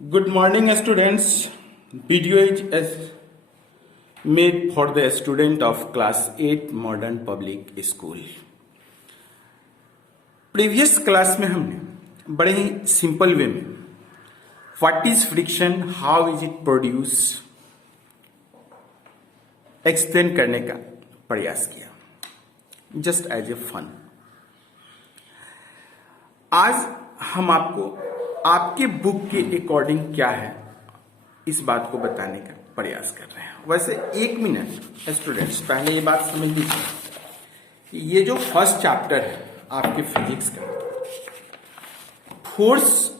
Good morning, students. Video is made for the student of class 8 modern public school. Previous class में हमने बड़े ही simple way में what is friction, how is it produce explain करने का प्रयास किया, just as a fun. आज हम आपको आपके बुक के अकॉर्डिंग क्या है इस बात को बताने का प्रयास कर रहे हैं. वैसे 1 मिनट स्टूडेंट्स पहले ये बात समझ लीजिए कि ये जो फर्स्ट चैप्टर है आपके फिजिक्स का, फोर्स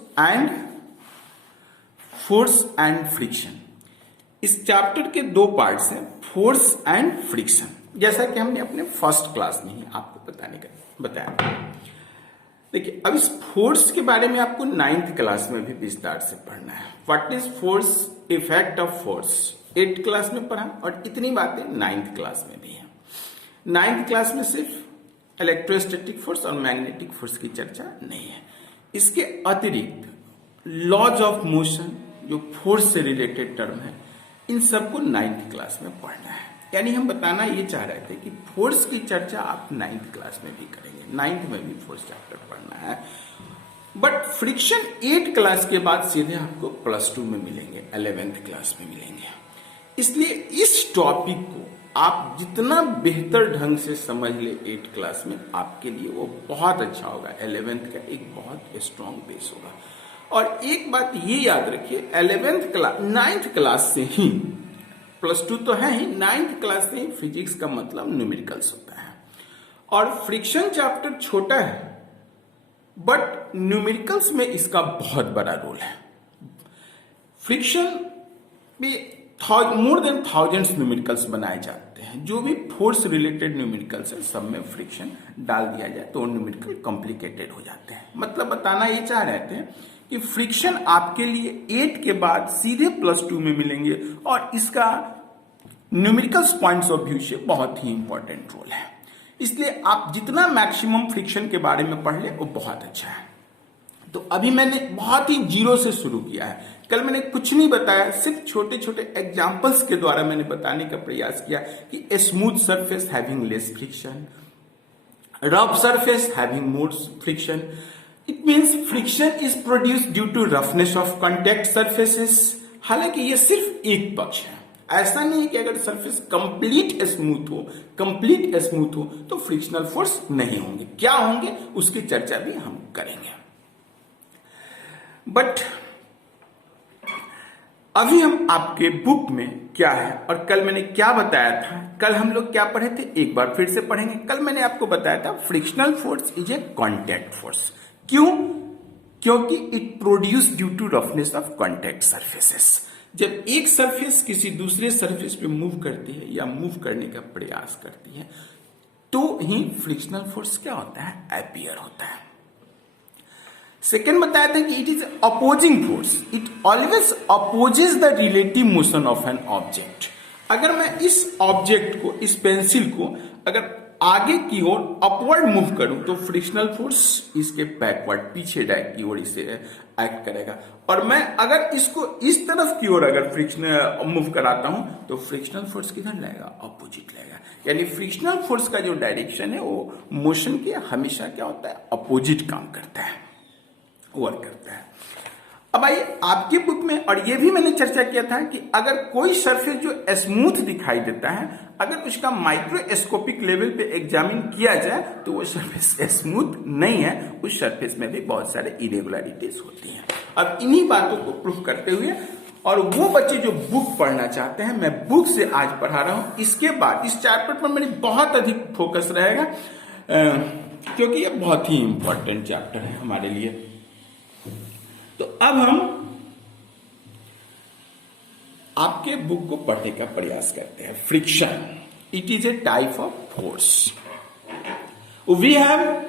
एंड फ्रिक्शन, इस चैप्टर के 2 पार्ट्स हैं, फोर्स एंड फ्रिक्शन, जैसा कि हमने अपने फर्स्ट क्लास में ही आपको बताया. देखिए, अब इस फोर्स के बारे में आपको 9th क्लास में भी विस्तार से पढ़ना है. What is force, effect of force 8th class में पढ़ा और इतनी बातें 9th क्लास में भी है. 9th क्लास में सिर्फ इलेक्ट्रोस्टैटिक फोर्स और मैग्नेटिक फोर्स की चर्चा नहीं है. इसके अतिरिक्त लॉज ऑफ मोशन जो फोर्स से रिलेटेड टर्म है, इन सबको 9th क्लास में पढ़ना है. यानी हम बताना ये चाह रहे थे कि फोर्स की चर्चा आप 9th क्लास में भी करेंगे, 9th में भी फोर्स चैप्टर पढ़ना है. बट फ्रिक्शन 8 क्लास के बाद सीधे आपको +2 में मिलेंगे, 11th क्लास में मिलेंगे. इसलिए इस टॉपिक को आप जितना बेहतर ढंग से समझ ले 8 क्लास में, आपके लिए वो बहुत अच्छा होगा. 11th का एक बहुत स्ट्रॉन्ग बेस होगा. और एक बात ये याद रखिए, 9th क्लास से ही +2 तो है ही, 9th क्लास से ही फिजिक्स का मतलब न्यूमेरिकल्स होता है. और फ्रिक्शन चैप्टर छोटा है बट न्यूमेरिकल्स में इसका बहुत बड़ा रोल है. फ्रिक्शन में मोर देन थाउजेंड्स न्यूमेरिकल्स बनाए जाते हैं. जो भी फोर्स रिलेटेड न्यूमेरिकल्स है सब में फ्रिक्शन डाल दिया जाए तो न्यूमेरिकल कॉम्प्लिकेटेड हो जाते हैं. मतलब बताना ये चाह रहे थे कि फ्रिक्शन आपके लिए 8 के बाद सीधे +2 में मिलेंगे और इसका न्यूमेरिकल्स पॉइंट्स ऑफ व्यू से बहुत ही इंपॉर्टेंट रोल है. इसलिए आप जितना मैक्सिमम फ्रिक्शन के बारे में पढ़ ले वो बहुत अच्छा है. तो अभी मैंने बहुत ही जीरो से शुरू किया है. कल मैंने कुछ नहीं बताया, सिर्फ छोटे छोटे एग्जाम्पल्स के द्वारा मैंने बताने का प्रयास किया कि smooth surface having less friction, rough surface having more friction. It means friction is produced due to roughness of contact surfaces. हालांकि ये सिर्फ एक पक्ष है, ऐसा नहीं है कि अगर सरफेस कंप्लीट स्मूथ हो तो फ्रिक्शनल फोर्स नहीं होंगे. क्या होंगे उसकी चर्चा भी हम करेंगे. बट अभी हम आपके बुक में क्या है और कल मैंने क्या बताया था, कल हम लोग क्या पढ़े थे, एक बार फिर से पढ़ेंगे. कल मैंने आपको बताया था frictional force is a contact force. क्यों? क्योंकि it produce due to roughness of contact surfaces. जब एक सरफेस किसी दूसरे सरफेस पे मूव करती है या मूव करने का प्रयास करती है तो ही फ्रिक्शनल फोर्स क्या होता है, अपीयर होता है. सेकेंड बताया था कि it is opposing force. It always opposes the relative motion of an object. अगर मैं इस ऑब्जेक्ट को, इस पेंसिल को अगर आगे की ओर अपवर्ड मूव करूं तो फ्रिक्शनल फोर्स इसके बैकवर्ड, पीछे डायरेक्ट की ओर इसे एक्ट करेगा. और मैं अगर इसको इस तरफ की ओर अगर फ्रिक्शन मूव कराता हूं तो फ्रिक्शनल फोर्स किधर लाएगा, अपोजिट लाएगा. यानी फ्रिक्शनल फोर्स का जो डायरेक्शन है वो मोशन के हमेशा क्या होता है, अपोजिट काम करता है, वर्क करता है. अब आइए आपके बुक में, और ये भी मैंने चर्चा किया था कि अगर कोई सरफेस जो स्मूथ दिखाई देता है, अगर उसका माइक्रोस्कोपिक लेवल पे एग्जामिन किया जाए तो वो सरफेस स्मूथ नहीं है, उस सरफेस में भी बहुत सारे इरेगुलरिटीज होती हैं. अब इन्हीं बातों को प्रूफ करते हुए, और वो बच्चे जो बुक पढ़ना चाहते हैं, मैं बुक से आज पढ़ा रहा हूं. इसके बाद इस चैप्टर पर मेरी बहुत अधिक फोकस रहेगा क्योंकि ये बहुत ही इंपॉर्टेंट चैप्टर है हमारे लिए. तो अब हम आपके बुक को पढ़ने का प्रयास करते हैं. Friction, it is a type of force. We have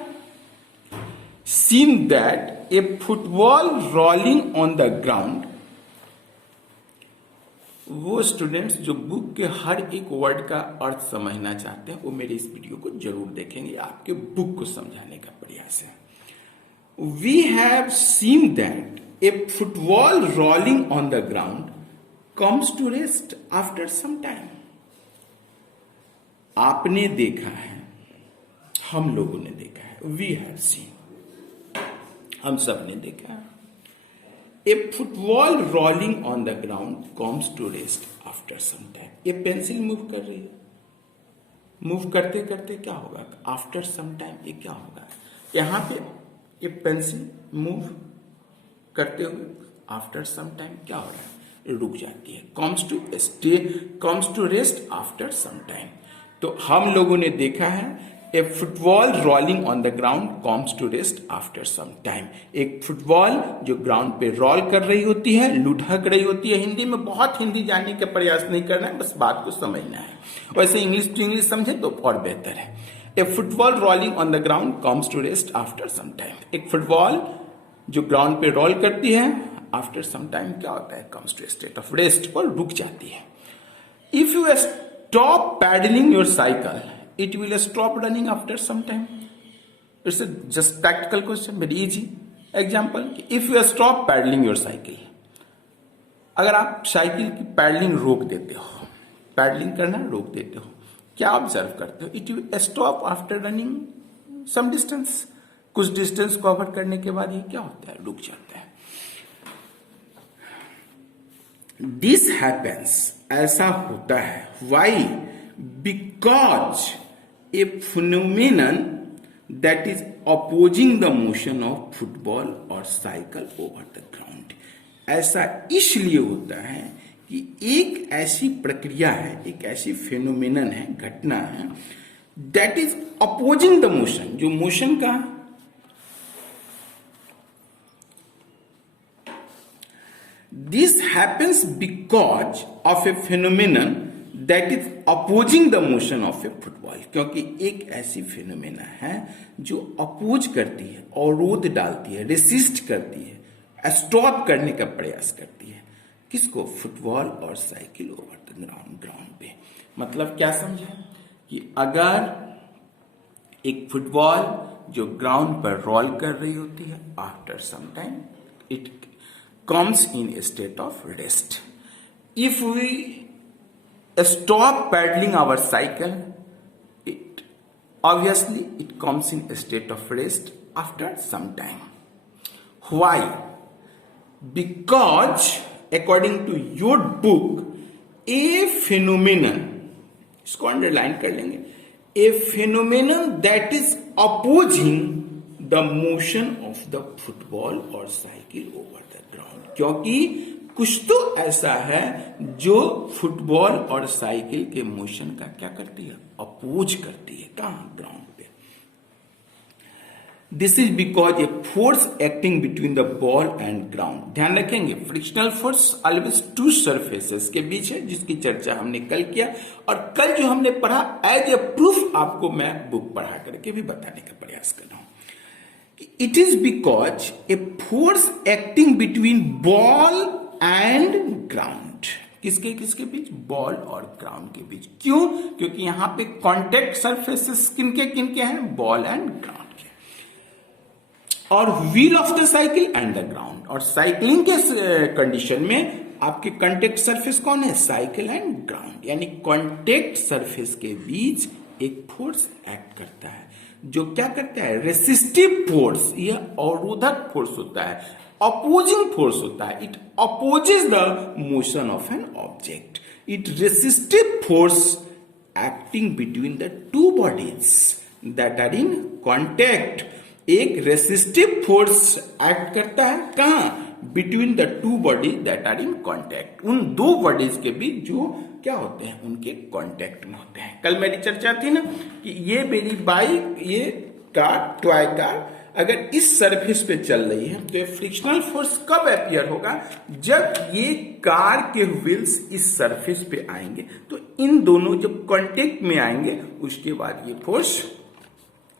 seen that a football rolling on the ground. वो स्टूडेंट्स जो बुक के हर एक वर्ड का अर्थ समझना चाहते हैं वो मेरे इस वीडियो को जरूर देखेंगे. आपके बुक को समझाने का प्रयास है. We have seen that a football rolling on the ground comes to rest after some time. आपने देखा है, हम लोगों ने देखा है, वी हैव सीन, हम सब ने देखा है, a football rolling on the ground comes to rest after some time. ये पेंसिल मूव कर रही है, मूव करते करते क्या होगा, आफ्टर सम टाइम ये क्या होगा, यहां पे ये पेंसिल मूव करते हुए आफ्टर सम टाइम क्या हो रहा है, रुक जाती है, comes to rest after some time. तो हम लोगों ने देखा है a football rolling on the ground comes to rest after some time. एक फुटबॉल जो ग्राउंड पे रोल कर रही होती है, लुढ़क रही होती है। हिंदी में बहुत हिंदी जानने का प्रयास नहीं करना है, बस बात को समझना है। वैसे इंग्लिश टू इंग्लिश समझे तो और बेहतर है। A football rolling on the ground comes to rest after some time. एक फुटबॉल जो ग्राउंड पे रोल करती है, आफ्टर सम टाइम क्या होता है, comes to state of rest, और रुक जाती है। If you stop pedalling your cycle, it will stop running after some time. It's a just practical question, very easy example. If you stop paddling your cycle, अगर आप cycle की paddling रोक देते हो, पैडलिंग करना रोक देते हो, क्या ऑब्जर्व करते हो, it will stop after running some distance. कुछ डिस्टेंस कवर करने के बाद ये क्या होता है, रुक जाता है। दिस हैपेंस, ऐसा होता है, why, because a phenomenon that is opposing the motion of football or cycle over the ground। ऐसा इसलिए होता है कि एक ऐसी प्रक्रिया है, एक ऐसी फेनोमेनन है, घटना है, that is opposing the motion, जो मोशन का this happens because of a phenomenon that is opposing the motion of A football. क्योंकि एक ऐसी फिनोमेना है जो अपोज करती है, अवरोध डालती है, रेसिस्ट करती है, स्टॉप करने का प्रयास करती है, किसको, फुटबॉल और साइकिल ओवर द ग्राउंड पे। मतलब क्या समझे कि अगर एक फुटबॉल जो ग्राउंड पर रोल कर रही होती है, after some time it comes in a state of rest. If we stop paddling our cycle, it obviously it comes in a state of rest after some time. Why? Because according to your book, a phenomenon, इसको underline कर लेंगे, a phenomenon that is opposing the motion of the football or cycle over the ground। क्योंकि कुछ तो ऐसा है जो football और साइकिल के मोशन का क्या करती है, अपोज करती है, कहां, ग्राउंड पे। This is because a force acting between the ball and ground. ध्यान रखेंगे, frictional force always to surfaces के बीच है, जिसकी चर्चा हमने कल किया, और कल जो हमने पढ़ा एज ए प्रूफ आपको मैं बुक पढ़ा करके भी बताने का प्रयास कर रहा हूं। It is because a force acting between ball and ground, किसके किसके बीच, बॉल और ग्राउंड के बीच। क्यों, क्योंकि यहां पे कॉन्टेक्ट सरफेसेस किनके किनके हैं, बॉल एंड ग्राउंड के, और wheel of the cycle and the ground. और साइकिलिंग के कंडीशन में आपके कॉन्टेक्ट सरफेस कौन है, साइकिल एंड ग्राउंड। यानी कॉन्टेक्ट सरफेस के बीच एक फोर्स एक्ट करता है, जो क्या करता है, रेसिस्टिव फोर्स, यह अवरोधक फोर्स होता है, अपोजिंग फोर्स होता है। It opposes the motion of an object. It resistive force acting between the two bodies that are in contact. एक रेसिस्टिव फोर्स एक्ट करता है कहां, between the two bodies that are in contact, उन दो bodies के बीच जो क्या होते हैं, उनके कॉन्टैक्ट में होते हैं। कल मेरी चर्चा थी ना कि ये मेरी बाइक, ये कार, टॉय कार अगर इस सरफेस पे चल रही है तो ये फ्रिक्शनल फोर्स कब अपीयर होगा, जब ये कार के व्हील्स इस सरफेस पे आएंगे। तो इन दोनों जब कांटेक्ट में आएंगे, उसके बाद ये फोर्स,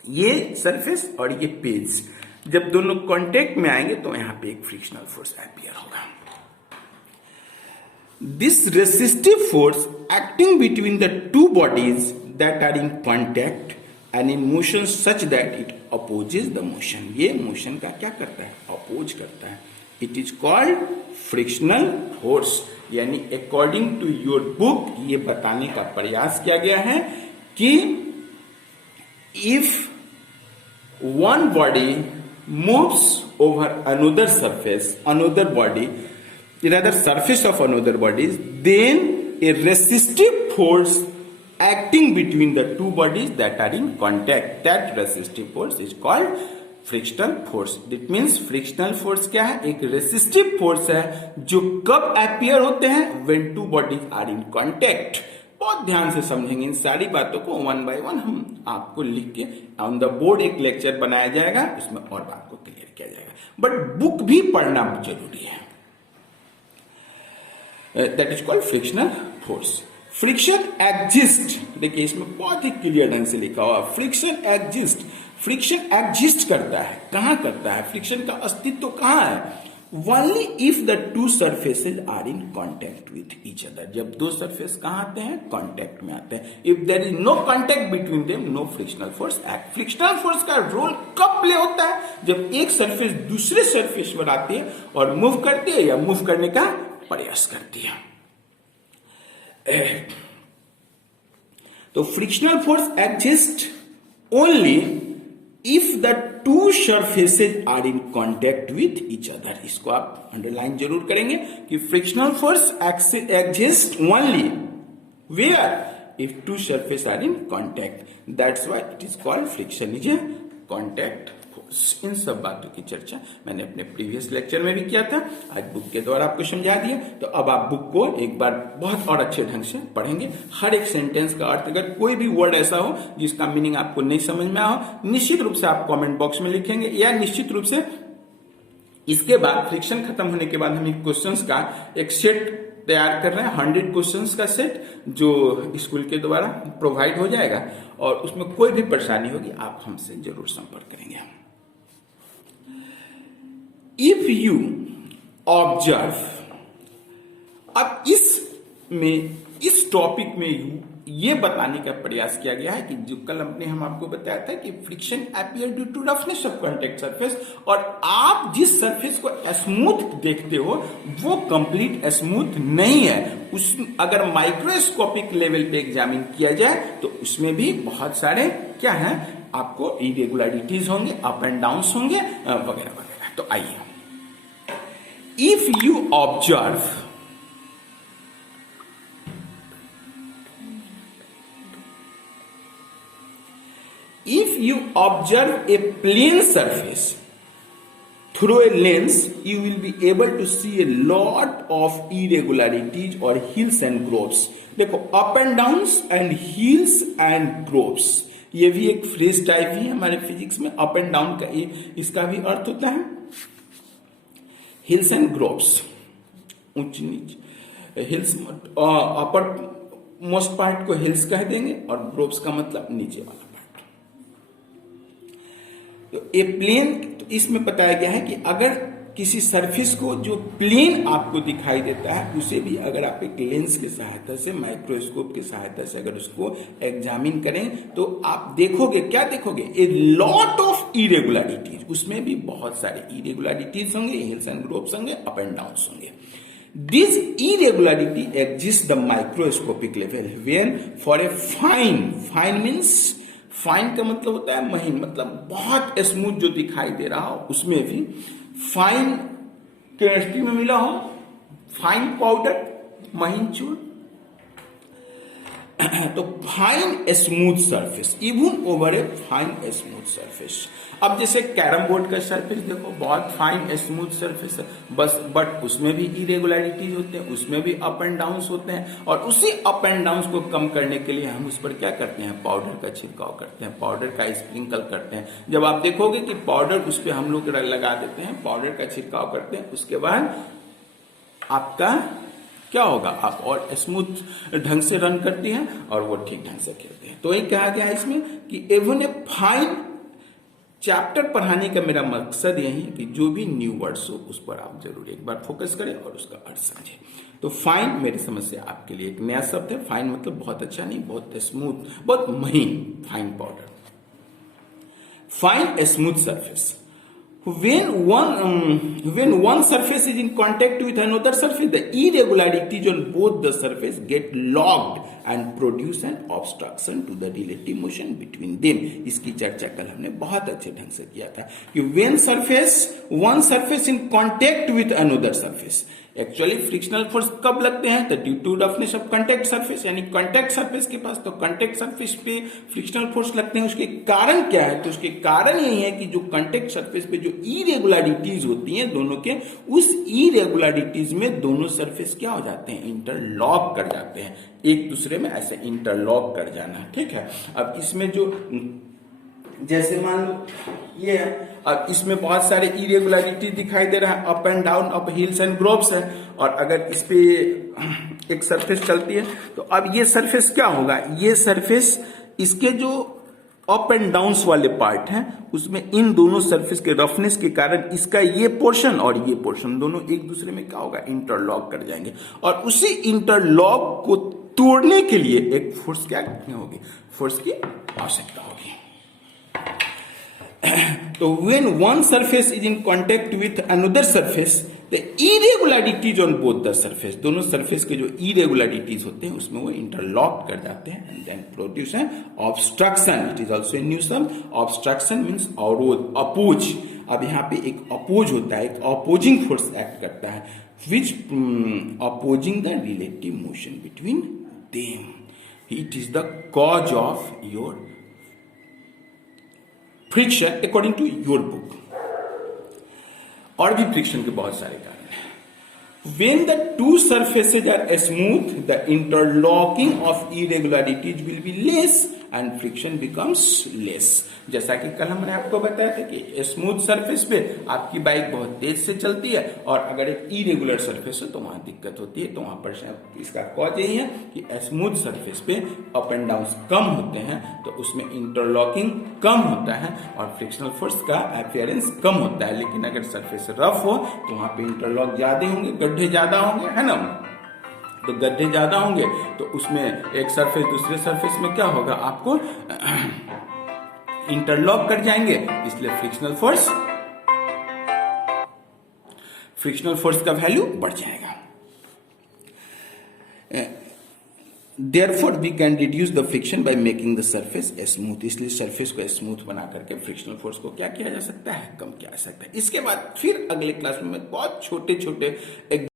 ये सरफेस और ये पेज जब दोनों कांटेक्ट में आएंगे तो यहां पे एक फ्रिक्शनल फोर्स अपीयर होगा। This resistive force acting between the two bodies that are in contact and in motion such that it opposes the motion. ये मोशन का क्या करता है, अपोज करता है। It is called frictional force. यानी according to your book ये बताने का प्रयास किया गया है कि if one body moves over another surface, another body, rather surface of another body, then a resistive force acting between the two bodies that are in contact, that resistive force is called frictional force. That means frictional force क्या है? एक resistive force है जो कब appear होते हैं? When two bodies are in contact. बहुत ध्यान से समझेंगे इन सारी बातों को, वन बाय वन हम आपको लिख के ऑन द बोर्ड एक लेक्चर बनाया जाएगा, उसमें और बात को क्लियर किया जाएगा। बट बुक भी पढ़ना जरूरी है। That is called frictional force. Friction exist, देखिए इसमें बहुत ही क्लियर ढंग से लिखा हुआ, फ्रिक्शन एग्जिस्ट। फ्रिक्शन एग्जिस्ट करता है, कहां करता है? फ्रिक्शन का अस्तित्व कहां है? Only if the two surfaces are in contact with each other. जब दो सरफेस कहां आते हैं? कांटेक्ट में आते हैं। If there is no contact between them, no frictional force act. Frictional force का रोल कब प्ले होता है? जब एक सरफेस दूसरे सरफेस पर आती है और मूव करती है या मूव करने का प्रयास करती है। तो frictional force exist only if the two surfaces are in contact with each other. इसको आप अंडरलाइन जरूर करेंगे कि frictional force exist only where if two surface are in contact, that's why it is called friction is a contact force. इन सब बातों की चर्चा मैंने अपने प्रीवियस लेक्चर में भी किया था, आज बुक के द्वारा आपको समझा दिया। तो अब आप बुक को एक बार बहुत और अच्छे ढंग से पढ़ेंगे। हर एक सेंटेंस का अर्थ, अगर कोई भी वर्ड ऐसा हो जिसका मीनिंग आपको नहीं समझ में आया हो, निश्चित रूप से आप कमेंट बॉक्स में लिखेंगे, या निश्चित रूप से इसके बाद फ्रिक्शन खत्म होने के बाद हम एक क्वेश्चंस का एक सेट तैयार कर रहे हैं, 100 क्वेश्चंस का सेट जो स्कूल के द्वारा प्रोवाइड हो जाएगा, और उसमें कोई भी परेशानी होगी आप हमसे जरूर संपर्क करेंगे। इफ यू ऑब्जर्व, अब इस टॉपिक में ये बताने का प्रयास किया गया है कि जो कल हमने आपको बताया था कि friction appear due to roughness of contact surface, और आप जिस सरफेस को स्मूथ देखते हो वो कंप्लीट स्मूथ नहीं है। उस अगर माइक्रोस्कोपिक लेवल पे एग्जामिन किया जाए तो उसमें भी बहुत सारे क्या है, आपको इरेगुलरिटीज होंगे, अप एंड डाउन होंगे वगैरह वगैरह। तो आइए, if you observe, if you observe a plane surface through a lens, you will be able to see a lot of irregularities or hills and grooves. देखो, up and downs and hills and groves, ये भी एक phrase type ही है हमारे physics में। Up and down का इसका भी अर्थ होता है हिल्स एंड ग्रोव्स, ऊंच नीच। हिल्स अपर मोस्ट पार्ट को हिल्स कह देंगे और ग्रोव्स का मतलब नीचे वाला। तो ए प्लेन, तो इसमें बताया गया है कि अगर किसी सरफेस को जो प्लेन आपको दिखाई देता है उसे भी अगर आप एक लेंस की सहायता से, माइक्रोस्कोप की सहायता से अगर उसको एग्जामिन करें तो आप देखोगे, क्या देखोगे? ए लॉट ऑफ इरेगुलरिटीज, उसमें भी बहुत सारे इरेगुलरिटीज होंगे, हिल्स एंड ग्रोव्स होंगे, अप एंड डाउन होंगे। This irregularity exists the microscopic level when for a fine means, fine का मतलब होता है महीन, मतलब बहुत स्मूथ जो दिखाई दे रहा हो, उसमें भी फाइन केमिस्ट्री में मिला हो, फाइन पाउडर, महीन चूर, तो fine smooth surface, even over a fine smooth surface. अब जैसे कैरम बोर्ड का सरफेस देखो, बहुत फाइन स्मूथ सरफेस है, बस बट उसमें भी इरेगुलरिटीज होते हैं, उसमें भी अप एंड डाउन होते हैं, और उसी अप एंड डाउन को कम करने के लिए हम उस पर क्या करते हैं? पाउडर का छिड़काव करते हैं, पाउडर का स्प्रिंकल करते हैं। जब आप देखोगे कि पाउडर उस पर हम लोग लगा देते हैं, पाउडर का छिड़काव करते हैं, उसके बाद आपका क्या होगा? आप और स्मूथ ढंग से रन करती हैं और वो ठीक ढंग से खेलते हैं। तो ये कहा गया है इसमें कि एवन ए फाइन, चैप्टर पढ़ाने का मेरा मकसद यही है कि जो भी न्यू वर्ड्स हो उस पर आप जरूर एक बार फोकस करें और उसका अर्थ समझें। तो फाइन मेरी समझ से आपके लिए एक नया शब्द है। फाइन मतलब बहुत अच्छा नहीं, बहुत स्मूथ, बहुत महीन, fine powder. Fine smooth surface when one surface is in contact with another surface, the irregularities on both the surface get locked and produce an obstruction to the relative motion between them. इसकी चर्चा कल हमने बहुत अच्छे ढंग से किया था कि one surface in contact with another surface, actually frictional force कब लगते हैं? तो due to roughness of contact surface, यानी कंटेक्ट सरफेस के पास तो कंटेक्ट सरफेस पे फ्रिक्शनल फोर्स लगते हैं। उसके कारण क्या है? तो उसके कारण यही है कि जो कंटेक्ट सरफेस पे जो इरेगुलरिटीज होती हैं दोनों के, उस इरेगुलरिटीज में दोनों सरफेस क्या हो जाते हैं? इंटरलॉक कर जाते हैं, एक दूसरे में ऐसे इंटरलॉक कर जाना। ठीक है, अब इसमें जो जैसे मान लो ये है, अब इसमें बहुत सारे इरेगुलरिटी दिखाई दे रहा है, up and down, up hills and groves है, और अगर इस पे एक सरफेस चलती है तो अब ये सरफेस क्या होगा? ये सरफेस इसके जो अप एंड डाउन्स वाले पार्ट हैं उसमें इन दोनों सरफेस के रफनेस के कारण इसका ये पोर्शन और ये पोर्शन दोनों एक दूसरे में क्या होगा? इंटरलॉक कर जाएंगे, और उसी इंटरलॉक को तोड़ने के लिए एक फोर्स क्या करनी होगी? फोर्स की आवश्यकता होगी। तो when one surface is in contact with another surface, the irregularities on both the surface, दोनों सरफेस के जो irregularities होते हैं उसमें वो इंटरलॉक कर जाते हैं and then produce an obstruction. It is also a new term. Obstruction means अवरोध, अपोज। अब यहाँ पे एक अपोज होता है, एक अपोजिंग फोर्स एक्ट करता है, which opposing the relative motion between them. It is the cause of your friction according to your book. और भी फ्रिक्शन के बहुत सारे कारण हैं। When the two surfaces are smooth, the interlocking of irregularities will be less and friction becomes less. जैसा कि कल हमने आपको बताया था कि स्मूथ सरफेस पे आपकी बाइक बहुत तेज से चलती है, और अगर एक इरेगुलर सरफेस हो तो वहां दिक्कत होती है। तो वहां पर इसका कॉज यही है कि स्मूथ सरफेस पे अप एंड डाउन कम होते हैं तो उसमें इंटरलॉकिंग कम होता है और फ्रिक्शनल फोर्स का अपीयरेंस कम होता है। लेकिन अगर सरफेस रफ हो तो वहां पे इंटरलॉक ज्यादा होंगे, गड्ढे ज्यादा होंगे, है ना? तो गड्ढे ज्यादा होंगे तो उसमें एक सरफेस दूसरे सरफेस में क्या होगा? आपको इंटरलॉक कर जाएंगे, इसलिए फ्रिक्शनल फोर्स का वैल्यू बढ़ जाएगा। Therefore, we can reduce the friction by making the surface smooth. इसलिए सरफेस को स्मूथ बना करके फ्रिक्शनल फोर्स को क्या किया जा सकता है? कम किया जा सकता है। इसके बाद फिर अगले क्लास में मैं बहुत छोटे छोटे